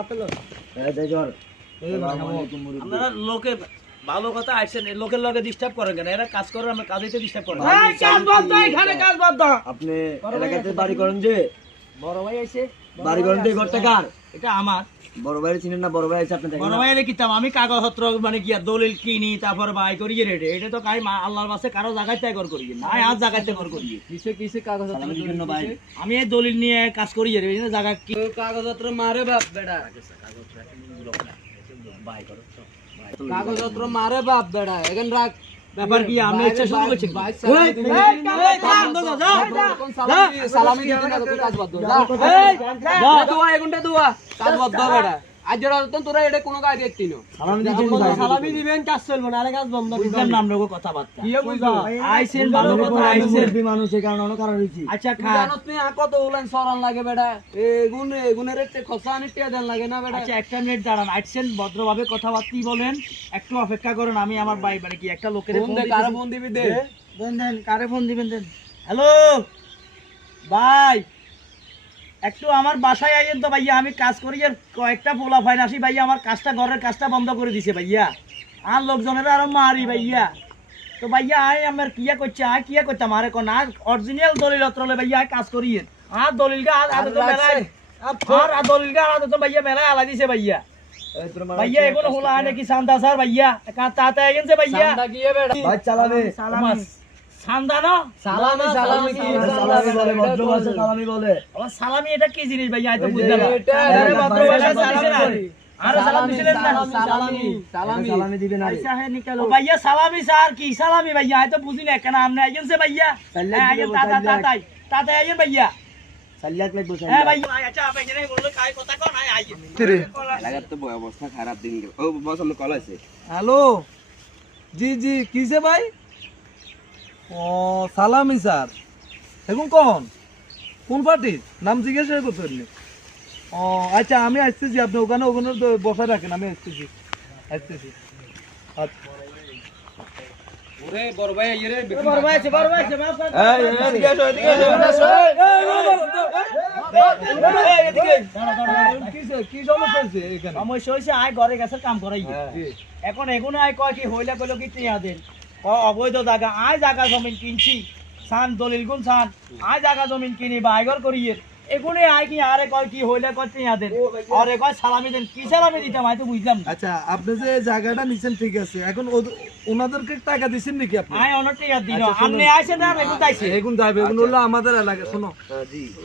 আপনারা লোকে ভালো কথা আসছেন, লোকের লগে ডিস্টার্ব করেন কেন? এরা কাজ করে, আমরা কাজেতে ডিস্টার্ব করেন। আপনি এলাকাতে বাড়ি করেন যে? বড় ভাই আইছে, বাড়ি করেন যে ঘরটা কার? এটা আমার বড় ভাই চিনেন না? বড় ভাই আছে আপনি দেখেন বড় না? ভাই কিতাম আমি কাগজপত্র মানে কি দলিল কিনি তারপর বাই করি রেডি। এটা তো কাই আল্লাহর বাসে কারো জায়গায় তাই কর করি না, আজ জায়গাতে কর করি। কিসে কাগজপত্র সালামের জন্য ভাই আমি এই দলিল নিয়ে কাজ করি রে, এই জায়গা কি কাগজপত্র মারে বাপ বেটা, কাগজপত্র মারে বাপ বেটা, এখন রাখ। ব্যাপার কি আপনি ইচ্ছা শুরু করছেন? সালামি দিতে না তুই কাজ বদ্ধ যা, দোয়া এগুনটা দোয়া কাজ বদ্ধ বেটা। আজ জরা তো তোরা এটা কোনো কাজ দেখতি না। সালামি দিবেন, কাজ চলবে না, আরে কাজ বন্ধ বুঝলাম না আমরা কথাবার্তা কি বুঝছো? আইছেন ভালো কথা আইছেন মানুষের কারণে অন্য কারণ হইছি। আচ্ছা খা জানোস তুই কত উলান সরান লাগে বেটা, এগুনের খরচা আনি টিয়া দেন লাগে না বেটা। আচ্ছা একটা মিনিট দাঁড়ান, আইছেন ভদ্রভাবে কথাবার্তা বলেন, একটু অপেক্ষা করেন। আমি আমার ভাই মানে কি একটা লোকের ফোন দে, কারে ফোন দিবি দে। দেন কারে ফোন দিবেন দেন। হ্যালো ভাই, একটু আমার বাসায় আইয়েন তো ভাইয়া, আমি কাজ করি আর কয়েকটা পোলা ফাইন আসি ভাইয়া, আমার কাজটা ঘরের কাজটা বন্ধ করে দিছে ভাইয়া, আর লোকজনের আরো মারি ভাইয়া। তো ভাইয়া আয় আমার কিয়া করছে, আয় কিয়া করতাম আরে কোন আর অরিজিনাল দলিল অত্রলে ভাইয়া কাজ করি আর দলিলগা আদে তো মেলায় আর দলিলগা আদে তো ভাইয়া মেলায় আলা দিছে ভাইয়া। ভাইয়া এগুলো হলা হয় নাকি সান্দা স্যার ভাইয়া তাতে গেছে ভাইয়া ভাই চালাবে সান্দা না সালামি সালামি কি সালামি বলে, ভদ্র ভাষায় সালামি বলে। আমার সালামি এটা কি জিনিস ভাইয়া? এটা বুঝতে না এটা ভদ্র ভাষায় সালামি আর সালাম দিছিলেন না? সালামি সালামি সালামি দিবেন আরে। আইসা হে নিকালো ভাইয়া সালামি স্যার কি সালামি ভাইয়া? এটা বুঝি না কেন আপনি আইছেন সে ভাইয়া? হ্যাঁ আইছেন তাতা আইছেন ভাইয়া। সাল্লাত লাগবো হ্যাঁ সাল্লাত। ভাইয়া আচ্ছা আপনি এখানে বললো কাই কথা কোন আইছেন এলাকার তো অবস্থা খারাপ দিন গেল। ও বস আমি কল আছে। হ্যালো, জি জি কিসে ভাই? ও সালামি স্যার, এখন কোন পার্টি নাম জিজ্ঞাসা করতেন? ও আচ্ছা আমি আসতেছি, আপনি ওখানে বসা রাখেন, আমি আসতেছি। আচ্ছা ওরে বড় ভাই আইরে বড় ভাই আছে এই এদিকে এসো, এদিকে এসো। কি সমস্যা হয়েছে এখানে? সমস্যা হইছে আয় ঘরে গেছে কাম করাই এখন এগুলো আয় কয় কি হইলা কইলো কি টিয়া দেন অবৈধ জায়গা আয় জায়গা জমিন কিনছি সান দলিল গুণ সান আয় জায়গা জমিন কিনি বাইগর করিয়ে এগুলো আয় কি আরে কয় কি হইলা কয় টিয়া দেন আরে কয় সালামি দেন কি সালামি দিতাম আমি তো বুঝলাম না। আচ্ছা আপনি যে জায়গাটা নিছেন ঠিক আছে, এখন ওনাদেরকে টাকা দিছেন নাকি আপনি? আয় অনেক টিয়া দিন আপনি আইছেন না এগুলো তাইছে এখন যাবে, এখন হলো আমাদের এলাকা। শোনো জি জি